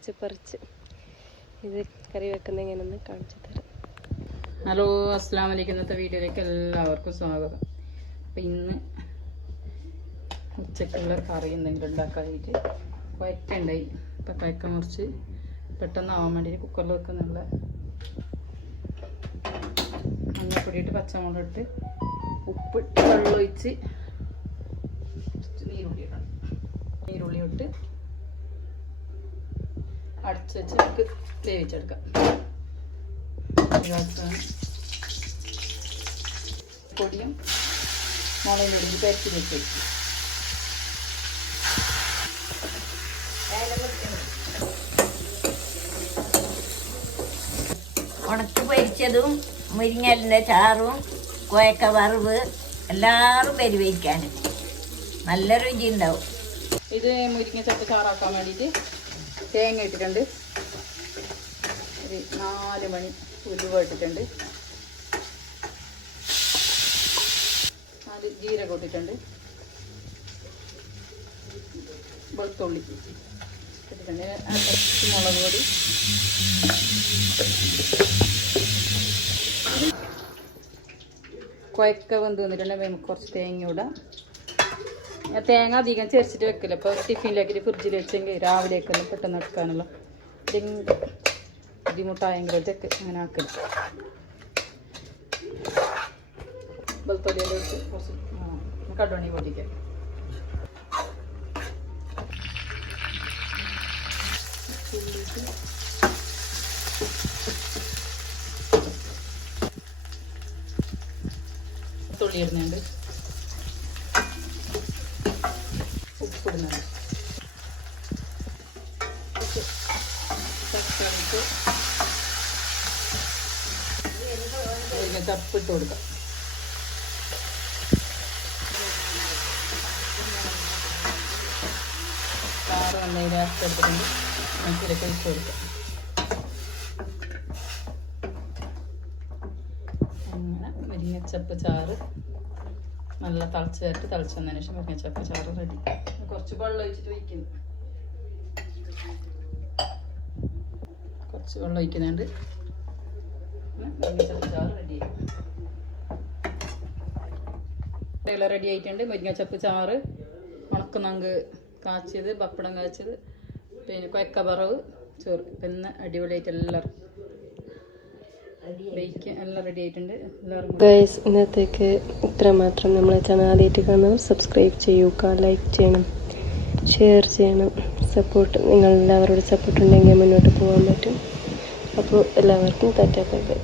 കുറച്ച് പറിച്ച് ഇത് കറി വെക്കുന്ന എങ്ങനെയെന്ന് കാണിച്ചു തരാം. ഹലോ, അസ്സലാമു അലൈക്കും. ഇന്നത്തെ വീഡിയോയിലേക്ക് എല്ലാവർക്കും സ്വാഗതം. അപ്പം ഇന്ന് ഉച്ചക്കുള്ള കറി എന്തെങ്കിലും ഉണ്ടാക്കാനായിട്ട് കുഴക്കുണ്ടായി. ഇപ്പം കുഴക്ക മുറിച്ച് പെട്ടെന്ന് ആവാൻ വേണ്ടിയിട്ട് കുക്കറിൽ വെക്കുന്നുള്ള മഞ്ഞപ്പൊടിയിട്ട് പച്ചമുളക് ഇട്ട് ഉപ്പിട്ട് വെള്ളം ഒഴിച്ച് നീരുള്ളി ഇടണം. നീരുള്ളി ഇട്ട് അടച്ച് വെച്ച് നമുക്ക് വേവിച്ചെടുക്കാം. പൊടിയും മുളകും പൊടിയും പരത്തി വെച്ച് ഉണക്കി പൊരിച്ചതും മുരിങ്ങലിൻ്റെ ചാറും കുഴക്ക വറവ് എല്ലാവരും പരിവരിക്കാനും നല്ല രുചി ഉണ്ടാവും. ഇത് മുരിങ്ങ ചപ്പ് ചാറാക്കാൻ വേണ്ടിയിട്ട് തേങ്ങ ഇട്ടിട്ടുണ്ട്. ഒരു 4 മണി ഉലുവ ഇട്ടിട്ടുണ്ട്. 4 ജീരകം ഇട്ടിട്ടുണ്ട്. വെളുത്തുള്ളി ഇട്ടിട്ടുണ്ട്. മുളക് പൊടി, കുഴക്ക വെന്ത് വന്നിട്ടുണ്ടെങ്കിൽ നമുക്ക് കുറച്ച് തേങ്ങ ഇടാം. തേങ്ങ അധികം ചേർച്ചിട്ട് വെക്കില്ല. അപ്പോൾ ടിഫിനിലേക്കിട്ട് ഫ്രിഡ്ജിൽ വെച്ചെങ്കിൽ രാവിലേക്കൊന്നും പെട്ടെന്ന് എടുക്കാനുള്ള ബുദ്ധിമുട്ടായെങ്കിലൊക്കെ അങ്ങനെ ആക്കില്ല. വെളുത്തുള്ളിയെല്ലാം വെച്ച് കുറച്ച് കടുവണി പൊടിക്കാം. വെളുത്തുള്ളി ഇടുന്നുണ്ട്, ഉപ്പിടുന്നുണ്ട്, തക്കാളിക്ക് ചപ്പിട്ട് കൊടുക്കാം. ചാറ് നല്ല ഇതാക്കി എടുത്തിട്ടുണ്ട്. നമുക്കിതൊക്കെ ഇട്ട് കൊടുക്കാം. അങ്ങനെ മുരിങ്ങച്ചപ്പ് ചാറ് നല്ല തിളച്ച് വന്നതിന് ശേഷം മുരിങ്ങച്ചപ്പ് ചാറ് റെഡി. കുറച്ച് വെള്ളം ഒഴിച്ചിട്ട് വയ്ക്കുന്നു. കുറച്ച് വെള്ളം ഒഴിക്കുന്നുണ്ട്. മുരിങ്ങച്ചപ്പ് ചാറ് റെഡിയായി. റെഡി ആയിട്ടുണ്ട്. മുരിങ്ങച്ചപ്പ് ചാറ്, ഉണക്കനങ്ക് കാച്ചിയത്, പപ്പടം കാച്ചിയത്, പിന്നെ കുഴക്ക വറവ്, ചോറ്. പിന്നെ അടിപൊളിയായിട്ട് എല്ലാവരും എല്ലാം റെഡി ആയിട്ടുണ്ട്. ഗൈസ്, ഇന്നത്തേക്ക് ഇത്രമാത്രം. നമ്മളെ ചാനൽ ആദ്യമായിട്ട് കാണുന്നവർ സബ്സ്ക്രൈബ് ചെയ്യുക, ലൈക്ക് ചെയ്യണം, ഷെയർ ചെയ്യണം. നിങ്ങളെല്ലാവരോടും സപ്പോർട്ട് ഉണ്ടെങ്കിൽ മുന്നോട്ട് പോകാൻ പറ്റും. അപ്പോൾ എല്ലാവർക്കും ടാറ്റാ ബൈ ബൈ.